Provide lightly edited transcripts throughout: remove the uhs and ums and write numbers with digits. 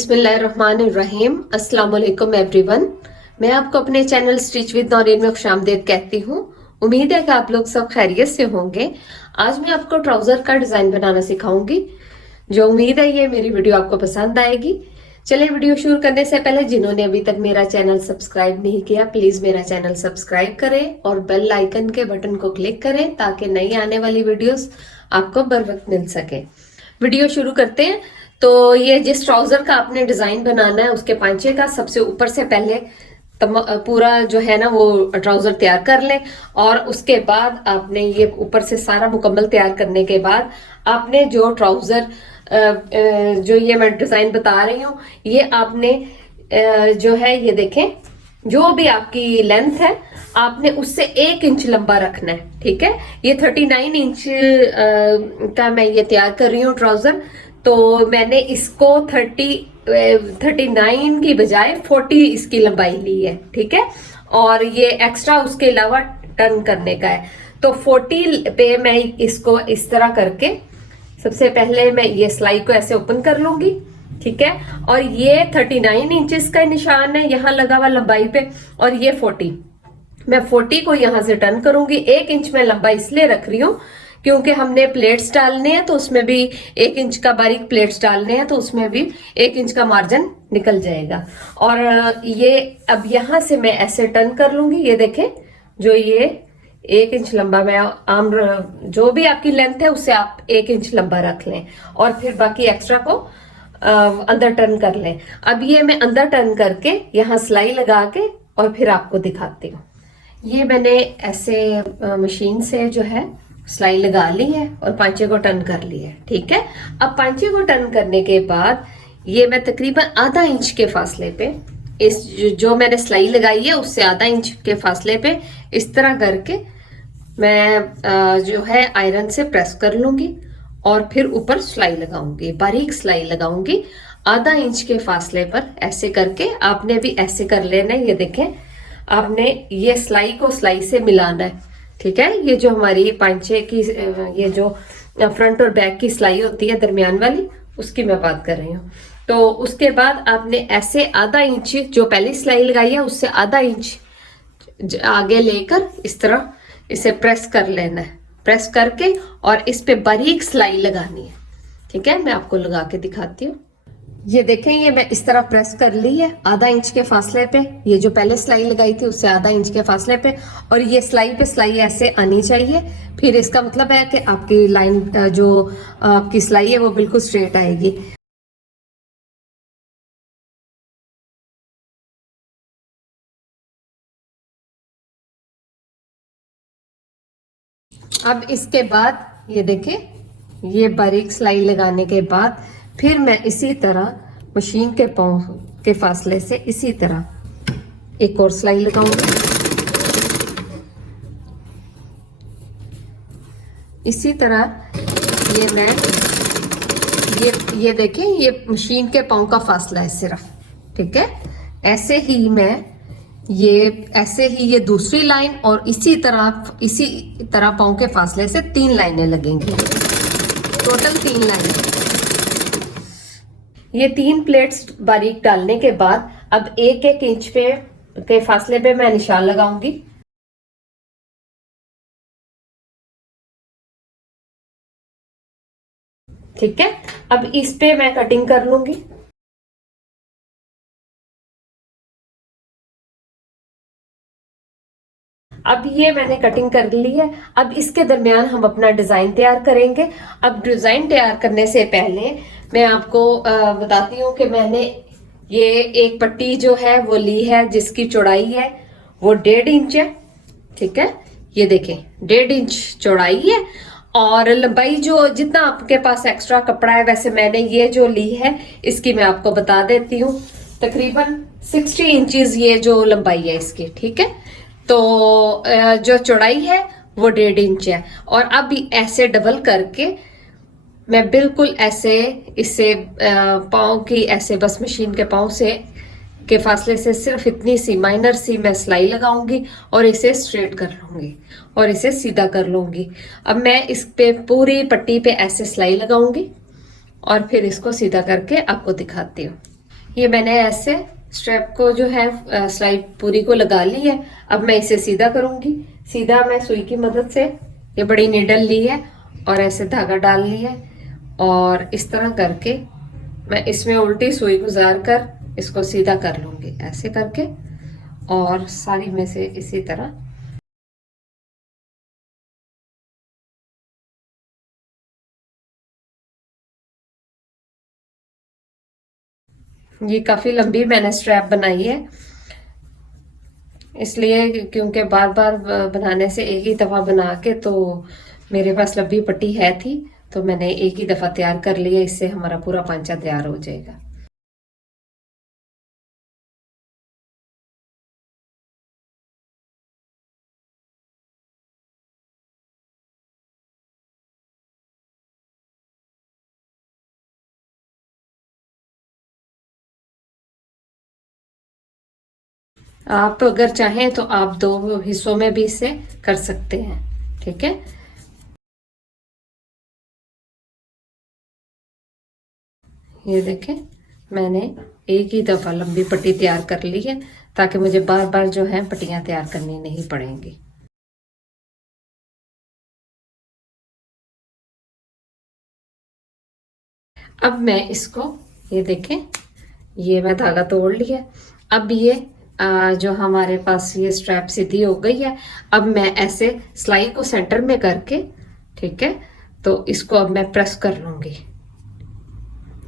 बिस्मिल्लाहिर्रहमानिर्रहीम। अस्सलाम वालेकुम एवरीवन। मैं आपको अपने चैनल स्टिच विद नौरीन में खुशामदीद कहती हूँ। उम्मीद है कि आप लोग सब खैरियत से होंगे। आज मैं आपको ट्राउजर का डिजाइन बनाना सिखाऊंगी, जो उम्मीद है ये मेरी वीडियो आपको पसंद आएगी। चलिए वीडियो शुरू करने से पहले जिन्होंने अभी तक मेरा चैनल सब्सक्राइब नहीं किया, प्लीज मेरा चैनल सब्सक्राइब करें और बेल आइकन के बटन को क्लिक करें ताकि नई आने वाली वीडियोस आपको बर वक्त मिल सके। वीडियो शुरू करते हैं। तो ये जिस ट्राउजर का आपने डिजाइन बनाना है उसके पांचे का सबसे ऊपर से पहले पूरा जो है ना वो ट्राउजर तैयार कर लें, और उसके बाद आपने ये ऊपर से सारा मुकम्मल तैयार करने के बाद आपने जो ट्राउजर जो ये मैं डिजाइन बता रही हूँ ये आपने जो है ये देखें, जो भी आपकी लेंथ है आपने उससे 1 इंच लंबा रखना है। ठीक है, ये 39 इंच का मैं ये तैयार कर रही हूँ ट्राउजर। तो मैंने इसको 39 की बजाय 40 इसकी लंबाई ली है। ठीक है, और ये एक्स्ट्रा उसके अलावा टर्न करने का है। तो 40 पे मैं इसको इस तरह करके सबसे पहले मैं ये सिलाई को ऐसे ओपन कर लूंगी। ठीक है, और ये 39 इंचेस का निशान है यहाँ लगा हुआ लंबाई पे, और ये 40। मैं 40 को यहाँ से टर्न करूंगी। 1 इंच में लंबाई इसलिए रख रही हूँ क्योंकि हमने प्लेट्स डालने हैं, तो उसमें भी 1 इंच का बारीक प्लेट्स डालने हैं, तो उसमें भी 1 इंच का मार्जिन निकल जाएगा। और ये अब यहाँ से मैं ऐसे टर्न कर लूंगी। ये देखें, जो ये 1 इंच लंबा मैं आम जो भी आपकी लेंथ है उससे आप 1 इंच लंबा रख लें, और फिर बाकी एक्स्ट्रा को अंदर टर्न कर लें। अब ये मैं अंदर टर्न करके यहाँ सिलाई लगा के और फिर आपको दिखाती हूँ। ये मैंने ऐसे मशीन से जो है सिलाई लगा ली है और पांचे को टर्न कर लिया है। ठीक है, अब पांचे को टर्न करने के बाद ये मैं तकरीबन आधा इंच के फासले पे इस जो मैंने सिलाई लगाई है उससे आधा इंच के फासले पे इस तरह करके मैं जो है आयरन से प्रेस कर लूंगी और फिर ऊपर सिलाई लगाऊंगी, बारीक सिलाई लगाऊंगी आधा इंच के फासले पर। ऐसे करके आपने भी ऐसे कर लेना है। ये देखें, आपने ये सिलाई को सिलाई से मिलाना है। ठीक है, ये जो हमारी पांचे की ये जो फ्रंट और बैक की सिलाई होती है दरमियान वाली, उसकी मैं बात कर रही हूँ। तो उसके बाद आपने ऐसे आधा इंच जो पहली सिलाई लगाई है उससे आधा इंच आगे लेकर इस तरह इसे प्रेस कर लेना है। प्रेस करके और इस पे बारीक सिलाई लगानी है। ठीक है, मैं आपको लगा के दिखाती हूँ। ये देखें, ये मैं इस तरह प्रेस कर ली है आधा इंच के फासले पे। ये जो पहले सिलाई लगाई थी उससे आधा इंच के फासले पे, और ये सिलाई पे सिलाई ऐसे आनी चाहिए। फिर इसका मतलब है कि आपकी लाइन जो आपकी सिलाई है वो बिल्कुल स्ट्रेट आएगी। अब इसके बाद ये देखें, ये बारीक सिलाई लगाने के बाद फिर मैं इसी तरह मशीन के पाँव के फासले से इसी तरह एक और सिलाई लगाऊंगी। इसी तरह ये मैं ये देखें, ये मशीन के पाँव का फासला है सिर्फ। ठीक है, ऐसे ही मैं ऐसे ही ये दूसरी लाइन और इसी तरह पाँव के फासले से 3 लाइनें लगेंगी, टोटल 3 लाइनें। ये 3 प्लेट्स बारीक डालने के बाद अब 1-1 इंच के फासले पे मैं निशान लगाऊंगी। ठीक है, अब इस पे मैं कटिंग कर लूंगी। अब ये मैंने कटिंग कर ली है। अब इसके दरमियान हम अपना डिजाइन तैयार करेंगे। अब डिजाइन तैयार करने से पहले मैं आपको बताती हूँ कि मैंने ये एक पट्टी जो है वो ली है जिसकी चौड़ाई है वो 1.5 इंच है। ठीक है, ये देखें 1.5 इंच चौड़ाई है, और लंबाई जो जितना आपके पास एक्स्ट्रा कपड़ा है, वैसे मैंने ये जो ली है इसकी मैं आपको बता देती हूँ, तकरीबन 60 इंचेस ये जो लंबाई है इसकी। ठीक है, तो जो चौड़ाई है वो 1.5 इंच है। और अब ऐसे डबल करके मैं बिल्कुल ऐसे इसे पाँव की ऐसे बस मशीन के पाँव से के फासले से सिर्फ इतनी सी माइनर सी मैं सिलाई लगाऊंगी और इसे स्ट्रेट कर लूंगी और इसे सीधा कर लूंगी। अब मैं इस पे पूरी पट्टी पे ऐसे सिलाई लगाऊंगी और फिर इसको सीधा करके आपको दिखाती हूँ। ये मैंने ऐसे स्ट्रैप को जो है सिलाई पूरी को लगा ली है। अब मैं इसे सीधा करूंगी। सीधा मैं सुई की मदद से ये बड़ी नीडल ली है और ऐसे धागा डाल लिया है और इस तरह करके मैं इसमें उल्टी सुई गुजार कर इसको सीधा कर लूंगी ऐसे करके, और सारी में से इसी तरह। ये काफी लंबी मैंने स्ट्रैप बनाई है, इसलिए क्योंकि बार बार बनाने से एक ही दफा बना के तो मेरे पास लंबी पट्टी है थी, तो मैंने एक ही दफा तैयार कर लिया। इससे हमारा पूरा पांचा तैयार हो जाएगा। आप अगर चाहें तो आप दो हिस्सों में भी इसे कर सकते हैं, ठीक है। ये देखें, मैंने एक ही दफा लंबी पट्टी तैयार कर ली है ताकि मुझे बार बार जो है पट्टियां तैयार करनी नहीं पड़ेंगी। अब मैं इसको, ये देखें, ये मैं धागा तोड़ लिया। अब ये जो हमारे पास ये स्ट्रैप सीधी हो गई है। अब मैं ऐसे सिलाई को सेंटर में करके, ठीक है, तो इसको अब मैं प्रेस कर लूंगी,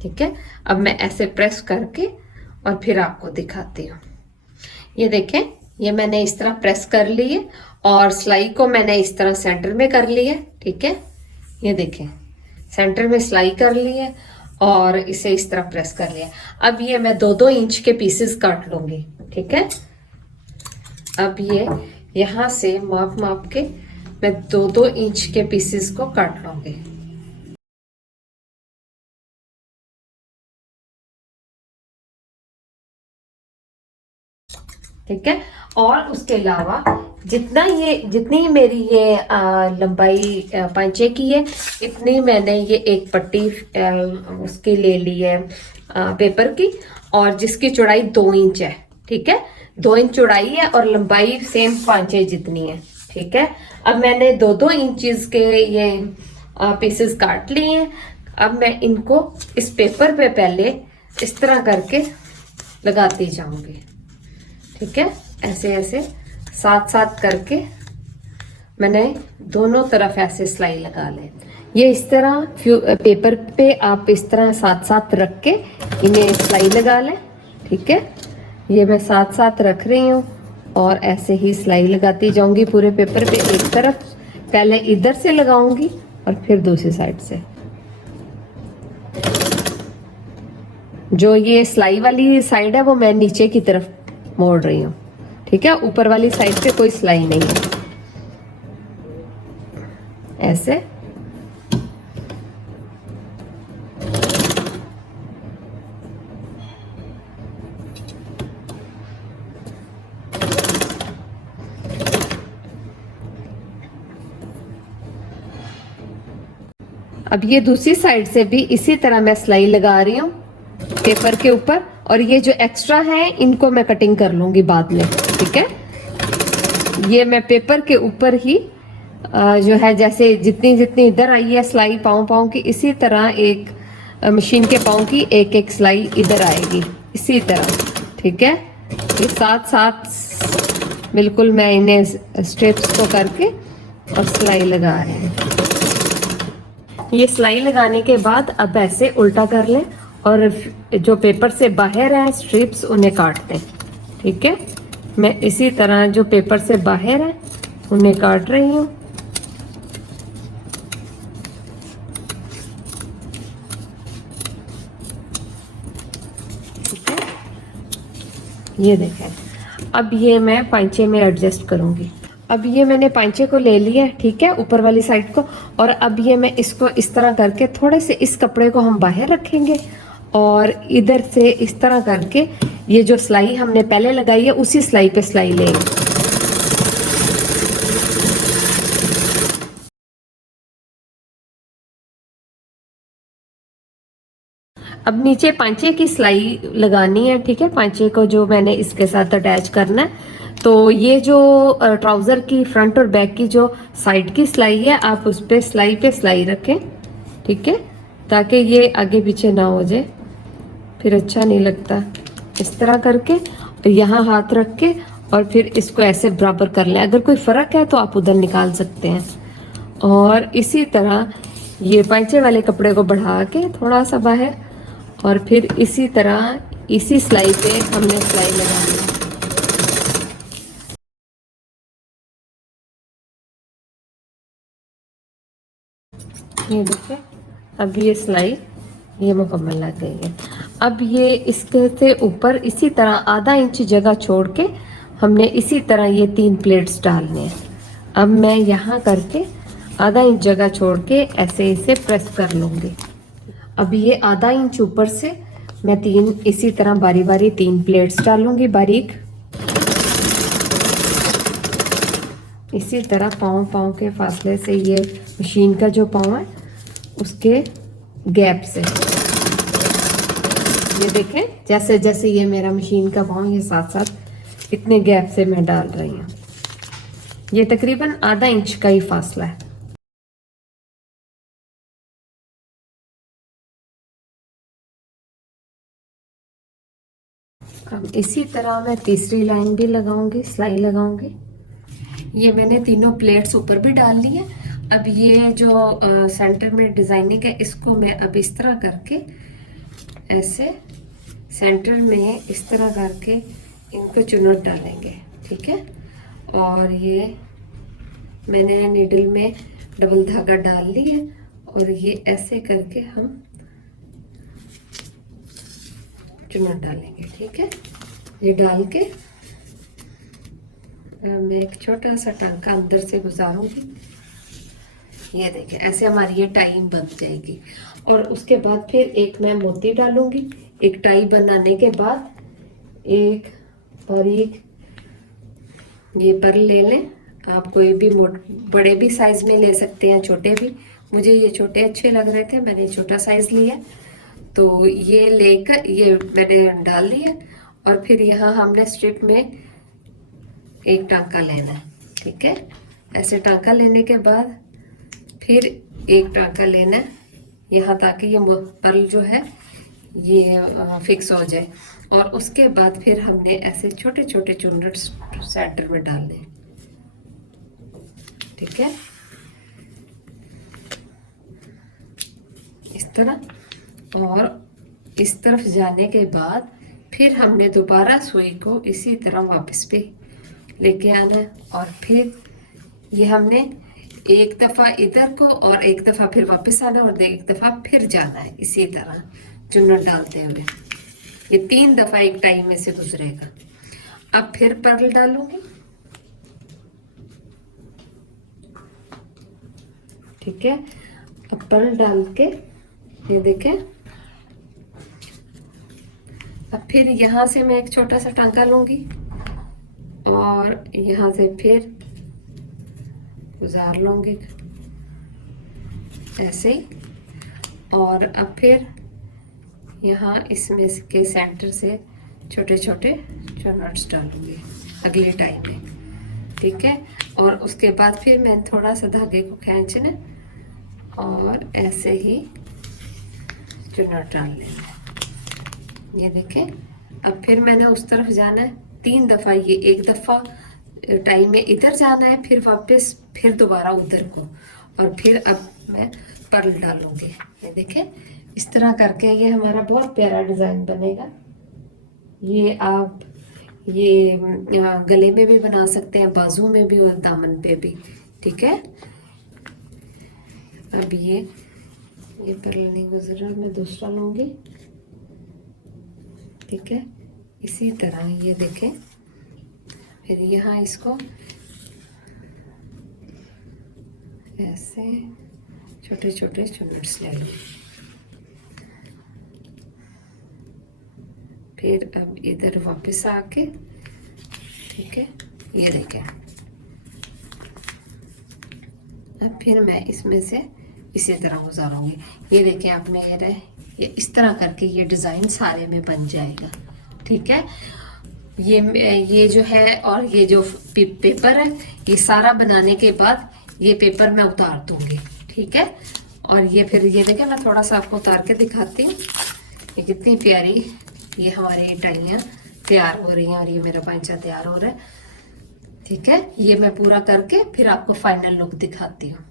ठीक है। अब मैं ऐसे प्रेस करके और फिर आपको दिखाती हूँ। ये देखें, ये मैंने इस तरह प्रेस कर ली है और सिलाई को मैंने इस तरह सेंटर में कर ली है, ठीक है। ये देखें, सेंटर में सिलाई कर ली है और इसे इस तरह प्रेस कर लिया। अब ये मैं 2-2 इंच के पीसेस काट लूंगी, ठीक है। अब ये यहां से माप माप के मैं 2-2 इंच के पीसेस को काट लूंगी। ठीक है। और उसके अलावा जितनी मेरी ये लंबाई पांचे की है, इतनी मैंने ये एक पट्टी उसकी ले ली है पेपर की, और जिसकी चौड़ाई 2 इंच है, ठीक है। 2 इंच चौड़ाई है और लंबाई सेम पांचे जितनी है, ठीक है। अब मैंने 2-2 इंचेस के ये पीसेस काट लिए हैं। अब मैं इनको इस पेपर पे पहले इस तरह करके लगाती जाऊंगी, ठीक है। ऐसे ऐसे साथ साथ करके मैंने दोनों तरफ ऐसे सिलाई लगा ले। ये इस तरह पेपर पे आप इस तरह साथ साथ रख के इन्हें सिलाई लगा लें, ठीक है। ये मैं साथ साथ रख रही हूँ और ऐसे ही सिलाई लगाती जाऊंगी पूरे पेपर पे। एक तरफ पहले इधर से लगाऊंगी और फिर दूसरी साइड से। जो ये सिलाई वाली साइड है वो मैं नीचे की तरफ मोड़ रही हूँ, ठीक है। ऊपर वाली साइड पे कोई सिलाई नहीं है। ऐसे अब ये दूसरी साइड से भी इसी तरह मैं सिलाई लगा रही हूँ पेपर के ऊपर, और ये जो एक्स्ट्रा है इनको मैं कटिंग कर लूंगी बाद में, ठीक है। ये मैं पेपर के ऊपर ही जो है जैसे जितनी जितनी इधर आई है सिलाई पाँव पाँव की, इसी तरह एक मशीन के पाँव की एक एक सिलाई इधर आएगी इसी तरह, ठीक है। ये साथ साथ बिल्कुल मैं इन्हें स्ट्रिप्स को करके और सिलाई लगा रही हूँ। ये सिलाई लगाने के बाद अब ऐसे उल्टा कर लें और जो पेपर से बाहर है स्ट्रिप्स उन्हें काट दें, ठीक है। मैं इसी तरह जो पेपर से बाहर है उन्हें काट रही हूँ। ठीक है, ये देखें। अब ये मैं पांचे में एडजस्ट करूंगी। अब ये मैंने पांचे को ले लिया, ठीक है, ऊपर वाली साइड को। और अब ये मैं इसको इस तरह करके थोड़े से इस कपड़े को हम बाहर रखेंगे और इधर से इस तरह करके ये जो सिलाई हमने पहले लगाई है उसी सिलाई पे सिलाई लेंगे। अब नीचे पांचे की सिलाई लगानी है, ठीक है। पांचे को जो मैंने इसके साथ अटैच करना है। तो ये जो ट्राउजर की फ्रंट और बैक की जो साइड की सिलाई है, आप उस पे सिलाई रखें, ठीक है, ताकि ये आगे पीछे ना हो जाए, फिर अच्छा नहीं लगता। इस तरह करके यहाँ हाथ रख के और फिर इसको ऐसे बराबर कर लें। अगर कोई फर्क है तो आप उधर निकाल सकते हैं। और इसी तरह ये पांचे वाले कपड़े को बढ़ा के थोड़ा सा बाहर, और फिर इसी तरह इसी सिलाई पे हमने सिलाई लगानी है। ये देखिए, अब ये सिलाई ये मुकम्मल लग गई है। अब ये इसके से ऊपर इसी तरह आधा इंच जगह छोड़ के हमने इसी तरह ये 3 प्लेट्स डालने हैं। अब मैं यहाँ करके आधा इंच जगह छोड़ के ऐसे इसे प्रेस कर लूँगी। अब ये आधा इंच ऊपर से मैं 3 इसी तरह बारी बारी 3 प्लेट्स डालूँगी बारीक। इसी तरह पाँव के फासले से, ये मशीन का जो पाँव है उसके गैप से, ये देखें, जैसे जैसे ये मेरा मशीन का पाँव ये साथ साथ इतने गैप से मैं डाल रही हूँ। ये तकरीबन आधा इंच का ही फासला है। अब इसी तरह मैं तीसरी लाइन भी लगाऊंगी, सिलाई लगाऊंगी। ये मैंने तीनों प्लेट्स ऊपर भी डाल ली है। अब ये जो सेंटर में डिजाइनिंग है, इसको मैं अब इस तरह करके ऐसे सेंटर में इस तरह करके इनको चुनट डालेंगे, ठीक है। और ये मैंने नीडल में डबल धागा डाल ली है और ये ऐसे करके हम चुनट डालेंगे, ठीक है। ये डाल के मैं एक छोटा सा टांका अंदर से गुजारूंगी। ये देखें, ऐसे हमारी ये टाई बन जाएगी। और उसके बाद फिर एक मैं मोती डालूंगी। एक टाई बनाने के बाद एक बारीक ये पर्ल ले लें। आप कोई भी बड़े भी साइज में ले सकते हैं, छोटे भी। मुझे ये छोटे अच्छे लग रहे थे, मैंने छोटा साइज लिया। तो ये लेकर ये मैंने डाल लिया और फिर यहाँ हमने स्ट्रिप में एक टांका लेना है, ठीक है। ऐसे टांका लेने के बाद फिर एक टांका लेना है यहाँ, ताकि ये पर्ल जो है ये फिक्स हो जाए। और उसके बाद फिर हमने ऐसे छोटे छोटे चुनट सेंटर में डालने, ठीक है, इस तरह। और इस तरफ जाने के बाद फिर हमने दोबारा सुई को इसी तरह वापस पे लेके आना है। और फिर ये हमने एक दफ़ा इधर को और एक दफ़ा फिर वापस आना और एक दफ़ा फिर जाना है, इसी तरह चुनट डालते हुए। ये 3 दफ़ा एक टाइम में से गुजरेगा। अब फिर पर्ल डालूंगी, ठीक है। अब पर्ल डाल के ये देखें, अब फिर यहाँ से मैं एक छोटा सा टांका लूंगी और यहाँ से फिर गुजार लूंगी ऐसे ही। और अब फिर यहाँ इसमें के सेंटर से छोटे छोटे चुनट्स डालूंगी अगले टाइम में, ठीक है। और उसके बाद फिर मैं थोड़ा सा धागे को खींचना और ऐसे ही चुनट डाल लेना। ये देखें, अब फिर मैंने उस तरफ जाना है 3 दफ़ा। ये एक दफ़ा टाइम में इधर जाना है, फिर वापस फिर दोबारा उधर को, और फिर अब मैं पर्ल डालूंगी। ये देखें, इस तरह करके ये हमारा बहुत प्यारा डिज़ाइन बनेगा। ये आप ये गले में भी बना सकते हैं, बाजू में भी और दामन पे भी, ठीक है। अब ये पर्ल नहीं गुजरा, मैं दूसरा लूंगी, ठीक है। इसी तरह ये देखें, फिर यहाँ इसको ऐसे छोटे छोटे चुनट्स ले लें। फिर अब इधर वापस आके, ठीक है, ये देखें। अब फिर मैं इसमें से इसी तरह गुजारूंगी। ये देखें, अब मेरे ये इस तरह करके ये डिज़ाइन सारे में बन जाएगा। ठीक है, ये जो है और ये जो पेपर है, ये सारा बनाने के बाद ये पेपर मैं उतार दूंगी। ठीक है, और ये फिर ये देखें, मैं थोड़ा सा आपको उतार के दिखाती हूँ। ये कितनी प्यारी ये हमारी टाइयाँ तैयार हो रही हैं और ये मेरा पांचा तैयार हो रहा है। ठीक है, ये मैं पूरा करके फिर आपको फाइनल लुक दिखाती हूँ।